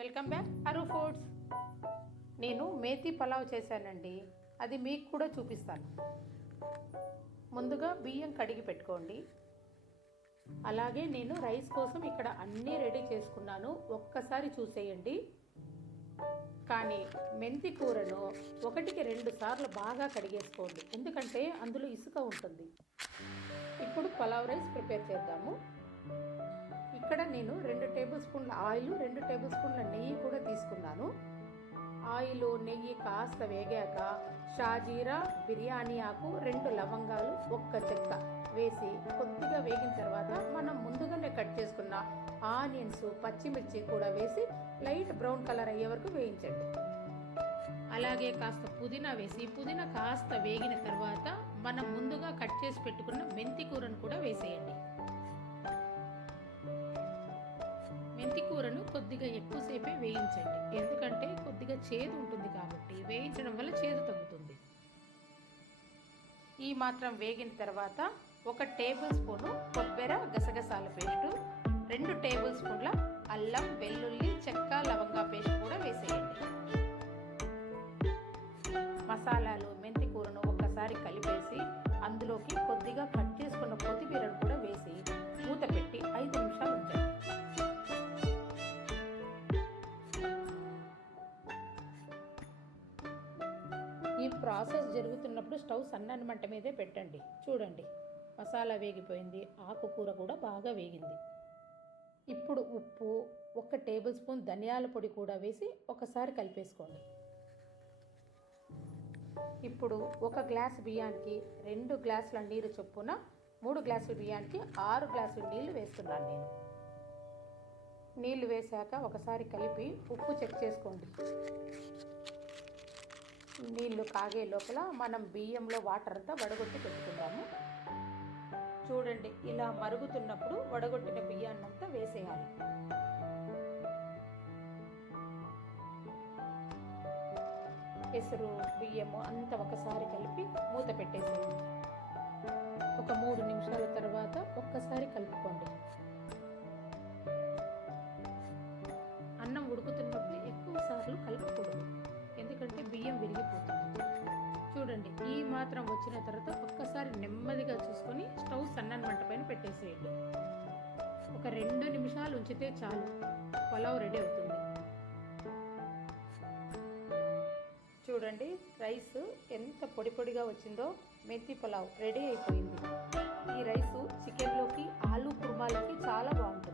Welcome back అరు foods. నేను మేతి పలావ్ చేశానండి, అది మీకు కూడా చూపిస్తాను. ముందుగా బియ్యం కడిగి పెట్టుకోండి. అలాగే నేను రైస్ కోసం ఇక్కడ అన్నీ రెడీ చేసుకున్నాను, ఒక్కసారి చూసేయండి. కానీ మెంతి కూరను 1-2 సార్లు బాగా కడిగేసుకోండి, ఎందుకంటే అందులో ఇసుక ఉంటుంది. ఇప్పుడు పలావ్ రైస్ ప్రిపేర్ చేద్దాము. ఇక్కడ నేను 2 టేబుల్ స్పూన్ల ఆయిల్, 2 టేబుల్ స్పూన్ల నెయ్యి కూడా తీసుకున్నాను. ఆయిల్ నెయ్యి కాస్త వేగాక షాజీరా, బిర్యానీ ఆకు, 2 లవంగాలు, 1 చెక్క వేసి కొద్దిగా వేగిన తర్వాత మనం ముందుగానే కట్ చేసుకున్న ఆనియన్స్, పచ్చిమిర్చి కూడా వేసి లైట్ బ్రౌన్ కలర్ అయ్యే వరకు వేయించండి. అలాగే కాస్త పుదీనా వేసి పుదీనా కాస్త వేగిన తర్వాత మనం ముందుగా కట్ చేసి పెట్టుకున్న మెంతి కూరను కూడా వేసేయండి. మెంతి కూరను కొద్దిగా ఎక్కువసేపే వేయించండి, ఎందుకంటే కొద్దిగా చేదు ఉంటుంది కాబట్టి వేయించడం వల్ల చేదు తగ్గుతుంది. ఈ మాత్రం వేగిన తర్వాత 1 టేబుల్ స్పూను కొబ్బరి గసగసాల పేస్టు, 2 టేబుల్ స్పూన్ల అల్లం వెల్లుల్లి చెక్క లవంగా పేస్ట్ కూడా వేసేయండి. మసాలాలు మెంతి కూరను ఒక్కసారి కలిపేసి అందులోకి కొద్దిగా కట్ చేసుకున్న కొత్తిమీరను కూడా వేసి మూత పెట్టి 5 నిమిషాలు ఉంచండి. ఈ ప్రాసెస్ జరుగుతున్నప్పుడు స్టవ్ సన్నని మంట మీదే పెట్టండి. చూడండి, మసాలా వేగిపోయింది, ఆకుకూర కూడా బాగా వేగింది. ఇప్పుడు ఉప్పు, 1 టేబుల్ స్పూన్ ధనియాల పొడి కూడా వేసి ఒకసారి కలిపేసుకోండి. ఇప్పుడు 1 గ్లాసు బియ్యానికి 2 గ్లాసుల నీరు చొప్పున 3 గ్లాసుల బియ్యానికి 6 గ్లాసుల నీళ్లు వేస్తున్నాను నేను. నీళ్లు వేశాక ఒకసారి కలిపి ఉప్పు చెక్ చేసుకోండి. నీళ్లు కాగే లోపల మనం బియ్యంలో వాటర్ అంతా వడగొట్టి పెట్టుకుందాము. చూడండి, ఇలా మరుగుతున్నప్పుడు వడగొట్టిన బియ్యాన్నంతా వేసేయాలి. ఎసురు బియ్యము అంతా ఒకసారి కలిపి మూత పెట్టేసేయండి. ఒక 3 నిమిషాల తర్వాత ఒక్కసారి కలుపుకోండి. అన్నం ఉడుకుతున్నప్పుడు ఎక్కువ సార్లు కలుపుకూడదు, ఎందుకంటే బియ్యం విరిగిపోతుంది. చూడండి, ఈ మాత్రం వచ్చిన తర్వాత ఒక్కసారి నెమ్మదిగా చూసుకొని స్టవ్ సన్నని మంట పైన పెట్టేసేయండి. ఒక 2 నిమిషాలు ఉంచితే చాలు, పలావ్ రెడీ అవుతుంది. చూడండి, రైస్ ఎంత పొడి పొడిగా వచ్చిందో. మెంతి పలావ్ రెడీ అయిపోయింది. ఈ రైసు చికెన్లోకి, ఆలు కుర్మాలోకి చాలా బాగుంటుంది.